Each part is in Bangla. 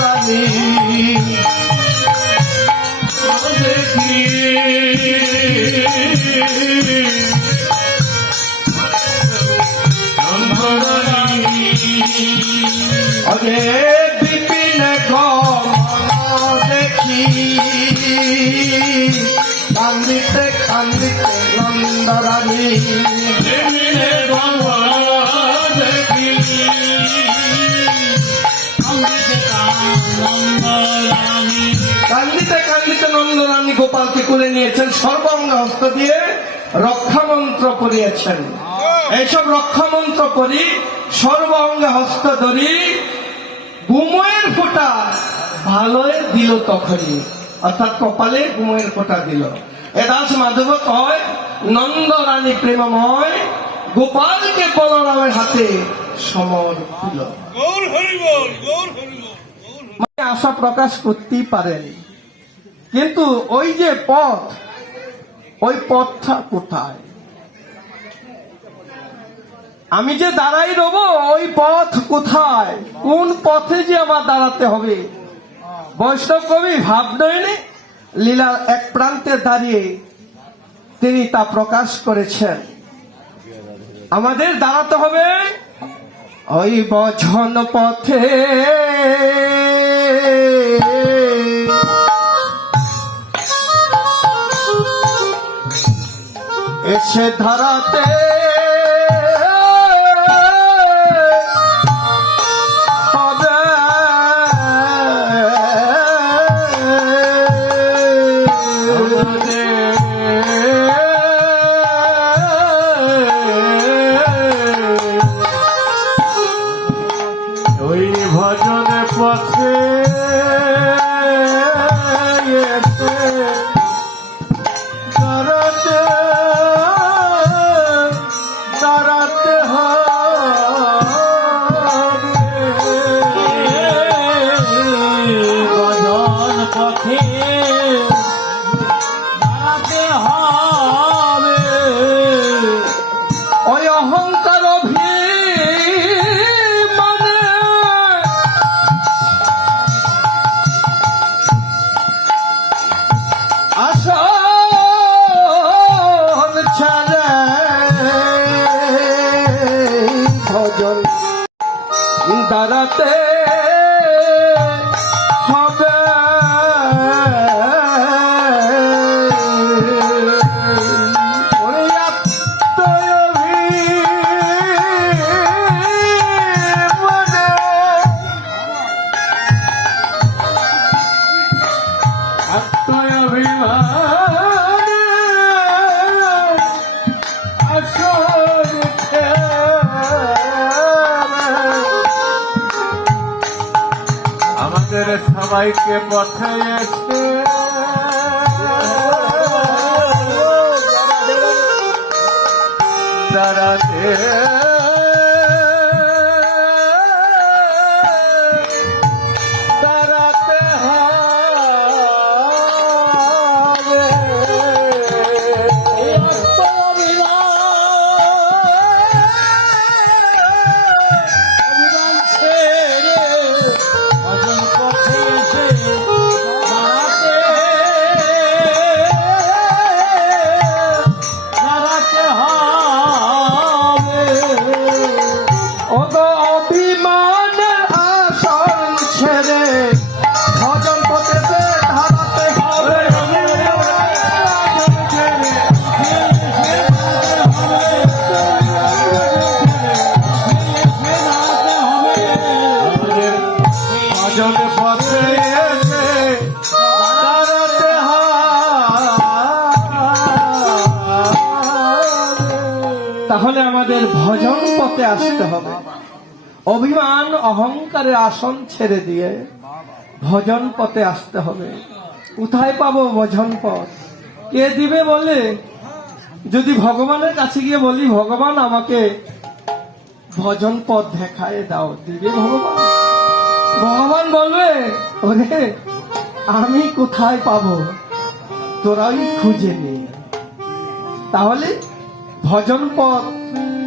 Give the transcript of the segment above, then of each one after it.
রানী দেখি নন্দরানী করে নিয়েছেন সর্বাঙ্গ হস্ত দিয়ে রক্ষা মন্ত্র পড়িয়েছেন এইসব রক্ষা মন্ত্র পড়ি সর্ব অঙ্গে হস্ত ধরি গুময়ের ফোঁটা ভালোয় দিল তখনই। অর্থাৎ কপালে গুময়ের ফোঁটা দিল। এ দাস মাধব কয় নন্দরানী প্রেমময় গোপালকে বলরামের হাতে সমর দিল। মানে আশা প্রকাশ করতেই পারেন। কিন্তু ওই যে পথ, ওই পথটা কোথায়? আমি যে দাঁড়াই রব, ওই পথ কোথায়? কোন পথে যে আমার দাঁড়াতে হবে? বৈষ্ণব কবি ভাব ভাবনয়নে লীলার এক প্রান্তে দাঁড়িয়ে তিনি তা প্রকাশ করেছেন। আমাদের দাঁড়াতে হবে ওই বঝন পথে। এসে ধরাতে। ওই ভজনে পথে দাঁড়াতে হবে। ওরে আত্মঅভিমানে সবাইকে পথে এসে তাহলে আমাদের ভজন পথে আসতে হবে। অভিমান, অহংকারের আসন ছেড়ে দিয়ে ভজন পথে আসতে হবে। কোথায় পাবো ভজন পথ? কে দিবে বলে? যদি ভগবানের কাছে গিয়ে বলি, ভগবান আমাকে ভজন পথ দেখায় দাও। দিবে ভগবান। ভগবান বলবে, ওরে, আমি কোথায় পাবো? তোরাই খুঁজে নি। তাহলে ভজন পথ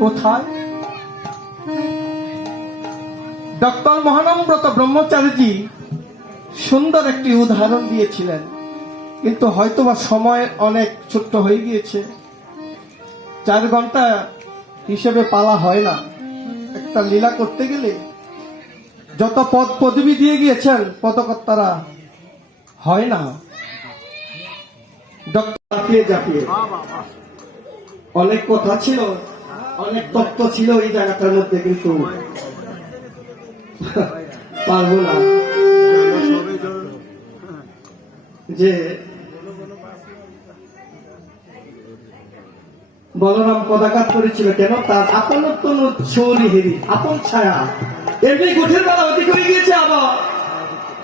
কোথায়? ডক্টর মহানম্রত ব্রহ্মচারীজি সুন্দর একটি উদাহরণ দিয়েছিলেন, কিন্তু হয়তোবা সময় অনেক ছোট্ট হয়ে গিয়েছে। চার ঘণ্টা হিসেবে পালা হয় না। একটা লীলা করতে গেলে যত পদ পদবি দিয়ে গিয়েছেন, পদকর্তারা হয় না। ডক্টর জাপিয়ে। জাপিয়ে অনেক কথা ছিল, অনেক তত্ত্ব ছিল এই জায়গাটার মধ্যে, কিন্তু পারব না। যে বলরাম পদাঘাত করেছিল কেন? তার আপনত্ব সৌরি হেরি, আপন ছায়া। এমনি গুঠের বেলা অধিক হয়ে গিয়েছে আবার।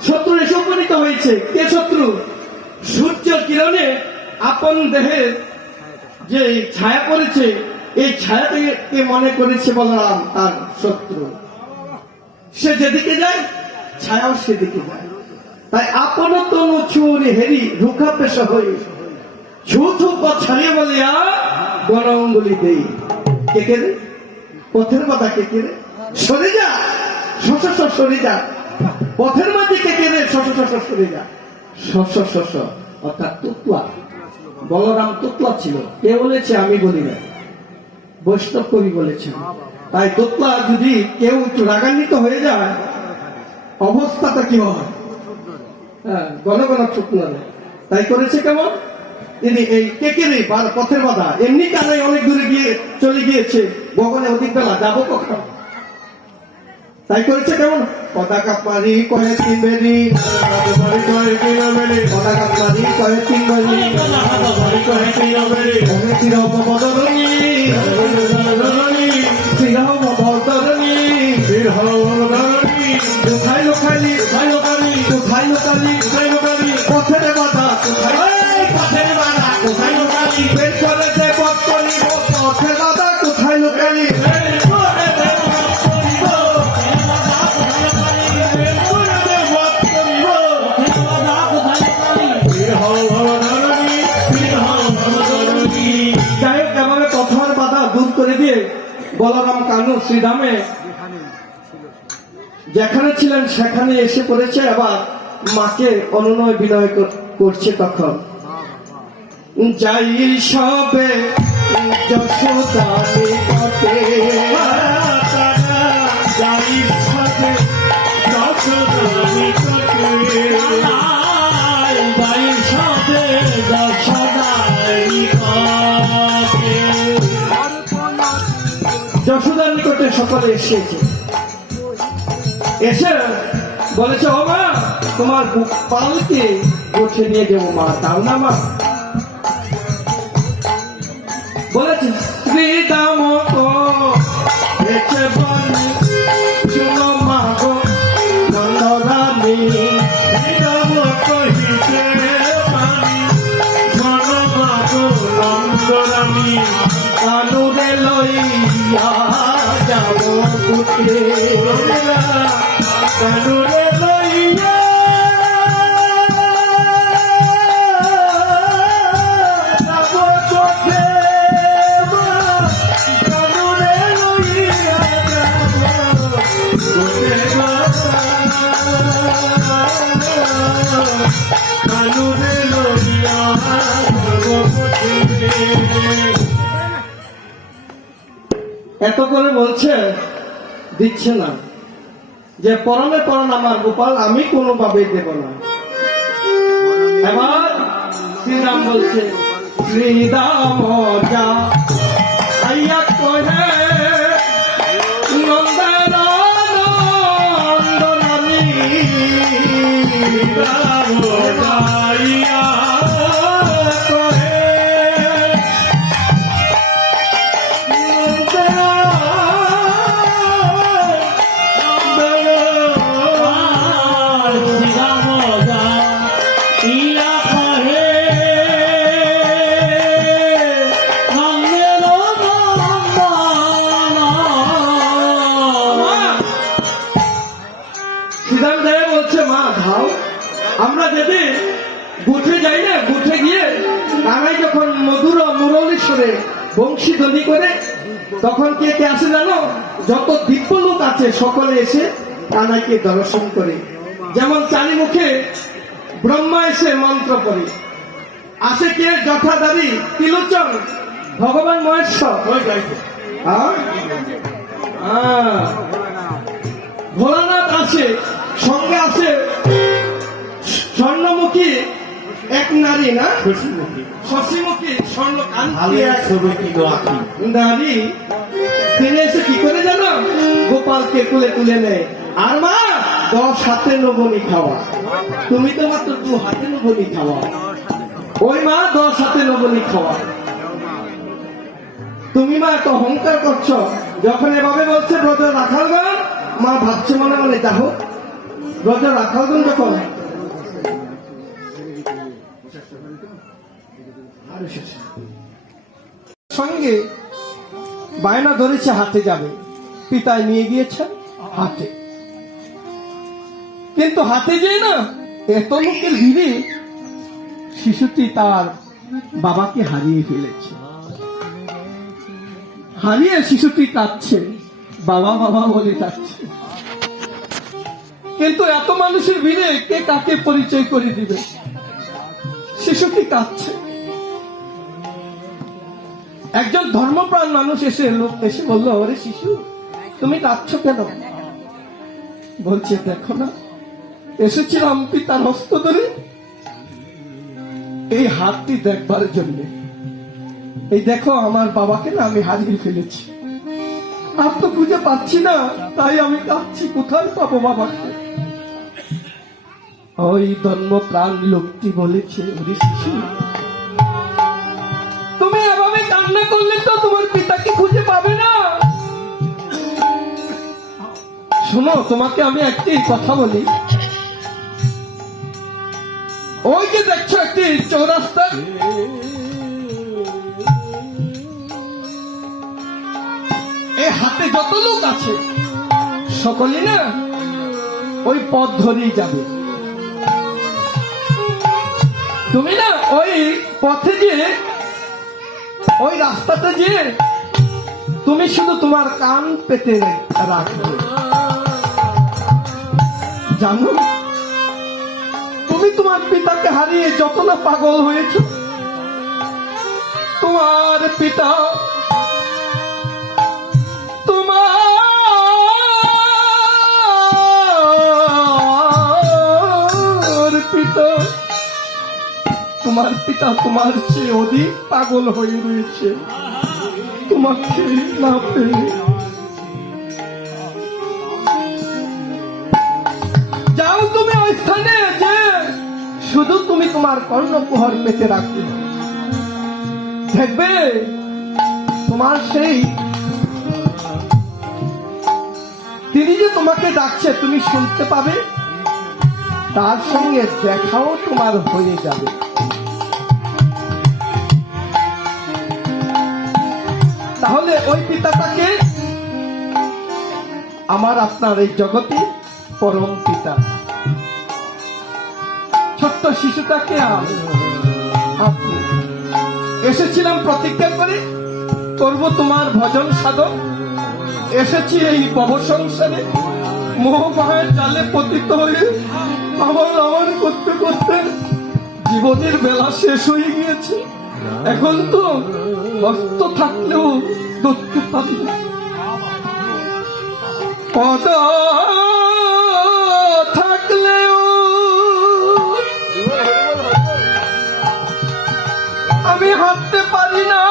শত্রু এসে উপনীত হয়েছে। কে শত্রু? সূর্য কিরণে আপন দেহে যে ছায়া পড়েছে, এই ছায়াটাকে মনে করেছে বলরাম তার শত্রু। সে যেদিকে যায়, ছায়াও সেদিকে যায়। তাই আপন তনু চুরি হেরি রুখা পেশা হই। ছুথু দেই। কে কে পথের কথা কে কে রে? সরে যা শস সরে যা। পথের মাঝে কে কে রে? শস সরে যা। অর্থাৎ বলরাম তুতলা ছিল। কে বলেছে? আমি বলি না বৈষ্ণব কবি বলেছেন। তাই তোতলা যদি কেউ একটু রাগান্বিত হয়ে যায় অবস্থাটা কি হয়? হ্যাঁ গণ গণ শুকনো তাই করেছে কেমন? তিনি এই কেকেরে বা পথের বাধা। এমনি কানাই অনেক দূরে গিয়ে চলে গিয়েছে। গগনে অধিক বেলা যাব কখন? তাই করেছে কেমন? পতাকা পারি কয়ে তিন বেরি পতাকা পারি কয়ে তিন বেরি কয়ে চির বদরণী শ্রীরামে যেখানে ছিলেন, সেখানে এসে পড়েছে, আবার মাকে অনুনয় বিনয় করছে তখন। যাই সবে যশোদানি সকলে এসেছে। এসে বলেছে, ও মা, তোমার পালকে গোছে নিয়ে যাব মা তাও না মা। বলেছে শ্রীদাম কো এত করে বলছে, দিচ্ছে না। যে পরমে পরম আমার গোপাল, আমি কোনোভাবে দেব না। এবার শ্রীরাম বলছে শ্রীরাম যা যত দিব্য লোক আছে সকলে এসে কানাইকে দর্শন করে। যেমন চারি মুখে ব্রহ্মা এসে মন্ত্র করি আসে কে? যথাদারি তিলোচন ভগবান মহেশ্বর। হ্যাঁ? হ্যাঁ। ভোলানাথ আছে সঙ্গে আছে স্বর্ণমুখী এক নারী না? শশীমুখী। স্বর্ণ ভালো এক ছবি কিন্তু আঁকি? নারী। তিনি এসে কি করে জানো? গোপালকে তুলে তুলে নেয়। আর মা, দশ হাতে নবনী খাওয়া। তুমি তো মাত্র দু হাতে নবনী খাওয়া। ওই মা, দশ হাতে নবনী খাওয়া। তুমি মা, এত অহংকার করছ। যখন এভাবে বলছে ব্রজ রাখালগণ, মা ভাবছে মনে মনে যাহো ব্রজ রাখালগণ যখন আরও শেষ। সঙ্গে বায়না ধরেছে, হাতে যাবে। পিতায় নিয়ে গিয়েছেন হাতে। কিন্তু হাতে যে না, এত লোকের ভিড়ে শিশুটি তার বাবাকে হারিয়ে ফেলেছে। হারিয়ে শিশুটি কাঁদছে, বাবা বাবা বলে কাঁদছে। কিন্তু এত মানুষের ভিড়ে কে কাকে পরিচয় করে দিবে? শিশুটি কাঁদছে। একজন ধর্মপ্রাণ মানুষ এসে লোক এসে বলল, ওরে শিশু তুমি কাঁদছ কেন? বলছে, দেখো না এসেছিলাম পিতার হস্ত ধরে এই হাতটি দেখবার জন্য। এই দেখো, আমার বাবাকে না আমি হারিয়ে ফেলেছি। আর তো খুঁজে পাচ্ছি না, তাই আমি কাঁদছি। কোথায় পাবো বাবাকে? ওই ধর্ম প্রাণ লোকটি বলেছে তুমি এভাবে কান্না করলে তো তোমার পিতাকে খুঁজে শোনো, তোমাকে আমি একটি কথা বলি। ওই যে দেখছ একটি চৌরাস্তা? এই হাতে যত লোক আছে সকলে না ওই পথ ধরেই যাবে। তুমি না ওই পথে গিয়ে, ওই রাস্তাতে যে তুমি শুধু তোমার কান পেতে রাখবে। জানো? তুমি তোমার পিতাকে হারিয়ে যত না পাগল হয়েছ, তোমার পিতা তোমার পিতা তোমার পিতা তোমার চেয়ে অধিক পাগল হয়ে রয়েছে। তোমাকে না পেয়ে স্থানে যে, শুধু তুমি তোমার কর্ণকুহর পেতে রাখবে দেখবে, তোমার সেই তিনি যে তোমাকে ডাকছে, তুমি শুনতে পাবে। তার সঙ্গে দেখাও তোমার হয়ে যাবে। তাহলে ওই পিতাটাকে আমার আপনার এই জগতে পরম পিতা। শিশুটাকে আপনি এসেছিলাম প্রতিজ্ঞা করে করব তোমার ভজন সাধন। এসেছি এই ভব সংসারে মোহ জালে পতিত হয়ে আমার আমার করতে করতে জীবনের বেলা শেষ হয়ে গিয়েছে। এখন তো হস্ত থাকলেও পাবি না। পদ আমি হাঁটতে পারি না।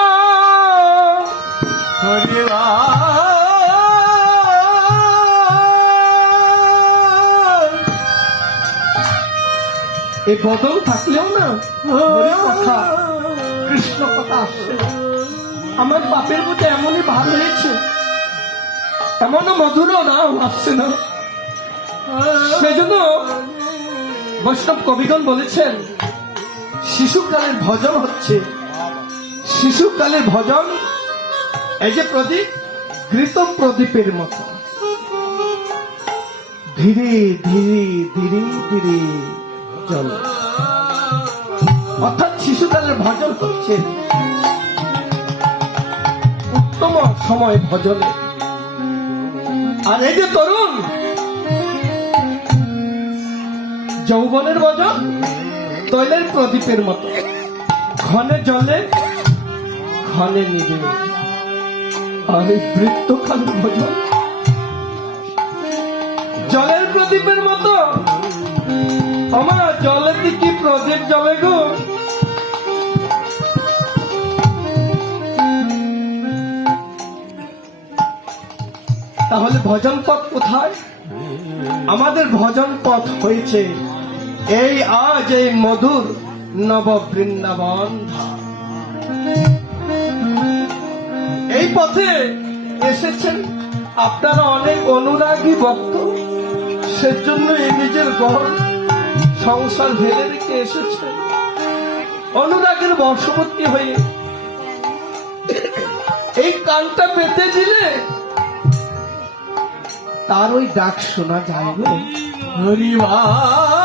এই বদল থাকলেও না কথা, কৃষ্ণ কথা আসছে না। আমার বাপের মধ্যে এমনই ভাব হয়েছে, এমনও মধুরও নাম আসছে না। সেজন্য বৈষ্ণব কবিগণ বলেছেন, শিশুকালের ভজন হচ্ছে শিশুকালের ভজন, এই যে প্রদীপ ঘৃত প্রদীপের মতো। ধীরে ধীরে ধীরে ধীরে চলে অর্থাৎ শিশুকালের ভজন হচ্ছে উত্তম সময় ভজনে। আর এই যে তরুণ, যৌবনের ভজন, তৈলের প্রদীপের মতো। ঘনে জলে নিবে আর এই বৃত্তকালের ভজন জলের প্রদীপের মতো। আমার জলের দিকে প্রদীপ জলে গো? তাহলে ভজন পথ কোথায়? আমাদের ভজন পথ হয়েছে এই আজ এই মধুর নব বৃন্দাবন ধাম। এই পথে এসেছেন আপনারা অনেক অনুরাগী ভক্ত। সেজন্য এই নিজের ঘর, সংসার ভেবে রেখে এসেছেন। অনুরাগের বশবর্তী হয়ে এই কানটা পেতে দিলে তার ওই ডাক শোনা যায় গো কৃষ্ণা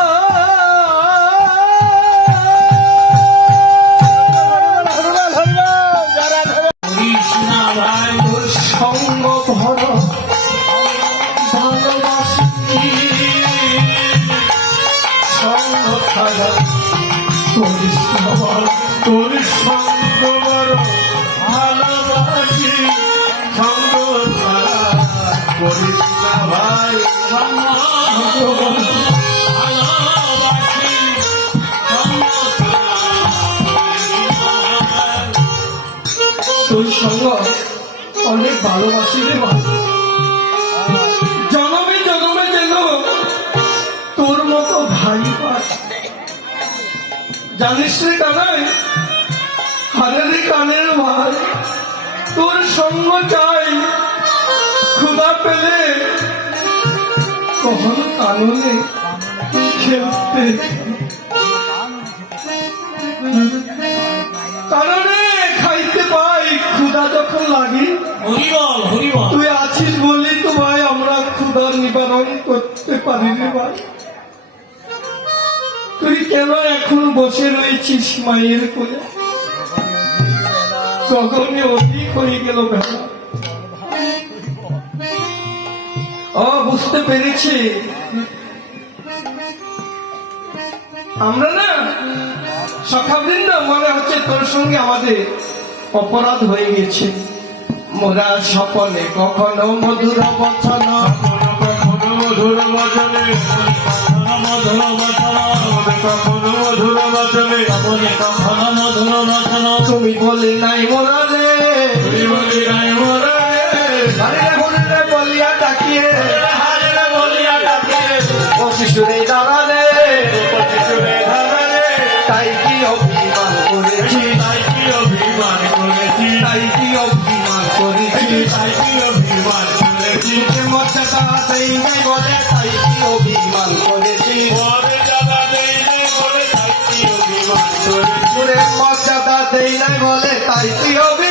ভাই ছাড়া তোর সঙ্গ অনেক ভালোবাসি রে মা জানিস কানাই হারের কানের ভাই তোর সঙ্গ চাই ক্ষুদা পেলে কখন কাননে খেলতে। কারণে খাইতে পাই ক্ষুদা যখন লাগি হরিবল হরিবল। তুই আছিস বলি তো ভাই আমরা ক্ষুদা নিবারণ করতে পারি রে ভাই। কেন এখন বসে রয়েছিস মায়ের কোলে। অধিক হয়ে গেল ও বুঝতে পেরেছি। আমরা না সখাবৃন্দ, মনে হচ্ছে তোর সঙ্গে আমাদের অপরাধ হয়ে গেছে। মোরা স্বপনে কখনো মধুর বচন। মধুর বচনে কখনো মধুর বচন কখনো মধুর বচনে কখনো মধুর বচন তুমি বলি নাই মোরা রে তুই বলি নাই মোরে হরে হরে বলিয়া ডাকিয়ে। হারে বলিয়া ডাকে ও শিশুরে দাঁড়ালে পতিশুরে ধারে তাই যাবা দেই নাই বলে তাই মর্যাদা তাই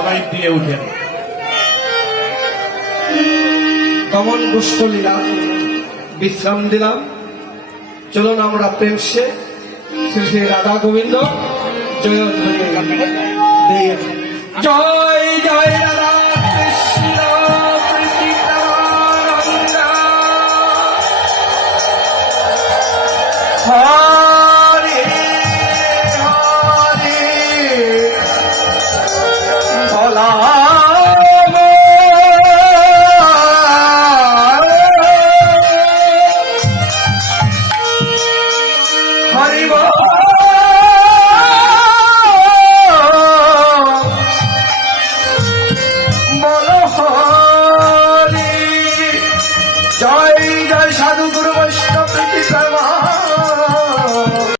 সেবা সবাই দিয়ে উঠেন। কমন দুষ্ট নিলাম, বিশ্রাম দিলাম। চলুন আমরা প্রেম সে, শ্রী শ্রী রাধা গোবিন্দ, জয় জয় জয় রাধা।